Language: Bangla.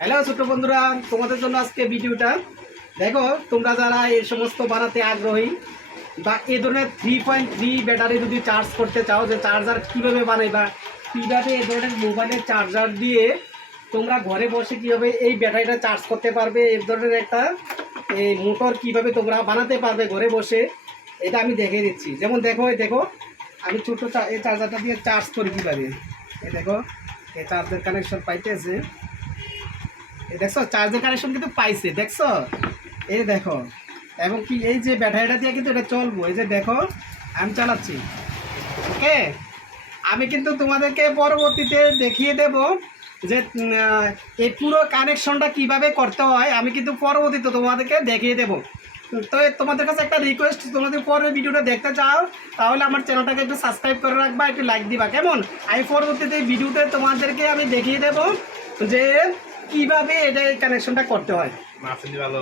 হ্যালো ছোট বন্ধুরা, তোমাদের জন্য আজকে ভিডিওটা দেখো। তোমরা যারা এই সমস্ত বানাতে আগ্রহী বা এই ধরনের 3.3 ব্যাটারি যদি চার্জ করতে চাও, যে চার্জার কীভাবে বানাইবা, কীভাবে এই ধরনের মোবাইলের চার্জার দিয়ে তোমরা ঘরে বসে কীভাবে এই ব্যাটারিটা চার্জ করতে পারবে, এই ধরনের একটা এই মোটর কীভাবে তোমরা বানাতে পারবে ঘরে বসে, এটা আমি দেখিয়ে দিচ্ছি। যেমন দেখো, এই দেখো আমি ছোটো এই চার্জারটা দিয়ে চার্জ করি কীভাবে। এই দেখো এই চার্জার কানেকশন পাইতেছে, এই দেখছো চার্জার কানেকশন কিন্তু পাইছে, দেখছো এই দেখো। এবং কি এই যে ব্যাটারিটা দিয়ে কিন্তু এটা চলবো, এই যে দেখো আমি চালাচ্ছি। ওকে, আমি কিন্তু তোমাদেরকে পরবর্তীতে দেখিয়ে দেব যে এই পুরো কানেকশনটা কিভাবে করতে হয়, আমি কিন্তু পরবর্তীতে তোমাদেরকে দেখিয়ে দেব। তো তোমাদের কাছে একটা রিকোয়েস্ট, তোমাদের পরের ভিডিওটা দেখতে চাও তাহলে আমার চ্যানেলটাকে একটু সাবস্ক্রাইব করে রাখবা, একটু লাইক দিবা, কেমন? আমি পরবর্তীতে এই ভিডিওতে তোমাদেরকে আমি দেখিয়ে দেব যে কিভাবে এটা এই কানেকশনটা করতে হয়। ভালো